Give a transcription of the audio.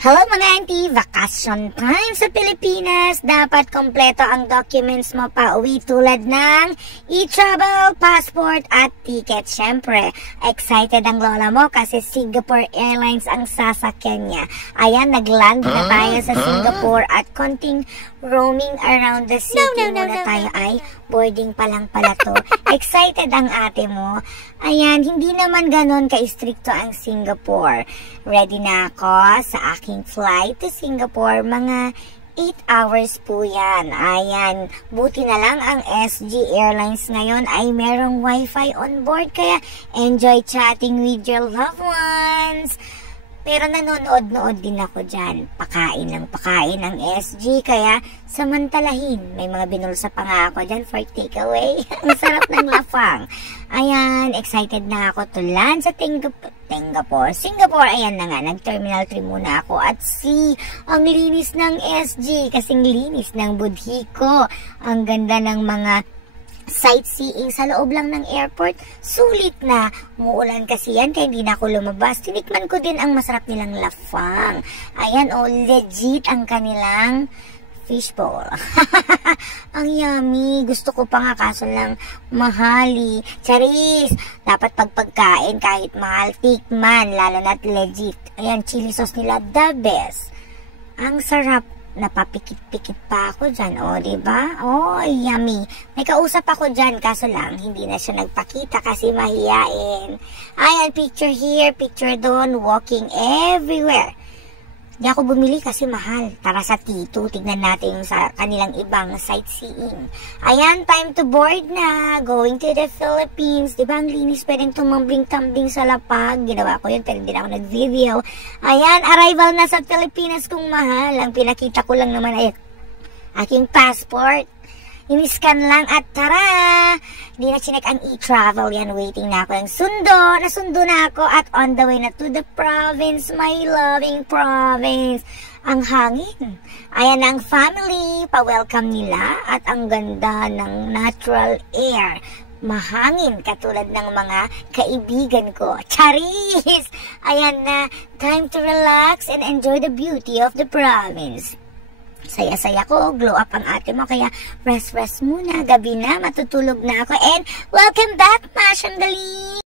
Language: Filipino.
Hello mga auntie! Vacation time sa Pilipinas! Dapat kompleto ang documents mo pa uwi tulad ng e-travel, passport at ticket. Siyempre, excited ang lola mo kasi Singapore Airlines ang sasakyan niya. Ayan, nagland na tayo sa Singapore at konting roaming around the city muna tayo ay boarding pa lang pala to. Excited ang ate mo. Ayan, hindi naman ganon ka-istrikto ang Singapore. Ready na ako sa aking flight to Singapore. Mga 8 hours po yan. Ayan, buti na lang ang SG Airlines ngayon ay merong wifi on board. Kaya enjoy chatting with your loved ones. Pero nanonood-nood din ako dyan. Pakain ng pakain ang SG. Kaya samantalahin. May mga binulsa pa nga ako dyan for takeaway. Ang sarap ng lafang. Ayan, excited na ako to land sa Singapore. Ayan na nga, nag-terminal 3 muna ako. At see, ang linis ng SG. Kasing linis ng budhi ko. Ang ganda ng mga sightseeing sa loob lang ng airport. Sulit na. Muulan kasi yan kaya hindi na ako lumabas. Tinikman ko din ang masarap nilang lafang. Ayan, legit ang kanilang fishbowl. Ang yummy. Gusto ko pa nga kaso lang mahali. Charis! Dapat pagpagkain kahit mahal, tikman. Lalo na't legit. Ayan, chili sauce nila, the best. Ang sarap. Napapikit-pikit pa ako dyan, diba? Yummy. May kausap ako dyan, kaso lang, hindi na siya nagpakita kasi mahiyain. Ayan, picture here, picture doon, walking everywhere. Di ako bumili kasi mahal. Para sa Tito, tignan natin yung sa kanilang ibang sightseeing. Ayan, time to board na. Going to the Philippines. Diba ang linis? Pwedeng tumambling-tambling sa lapag. Ginawa ko yun pero hindi na ako nag-video. Ayan, arrival na sa Pilipinas kung mahal. Ang pinakita ko lang naman ay aking passport. Iniscan lang at tara! Hindi na chinek ang e-travel yan. Waiting na ako ng sundo. Nasundo na ako at on the way na to the province. My loving province. Ang hangin. Ayan ang family. Pa-welcome nila. At ang ganda ng natural air. Mahangin katulad ng mga kaibigan ko. Charis! Ayan na. Time to relax and enjoy the beauty of the province. Saya-saya ko, glow up ang ate mo, kaya rest muna, gabi na, matutulog na ako, and welcome back, Masyang Dali!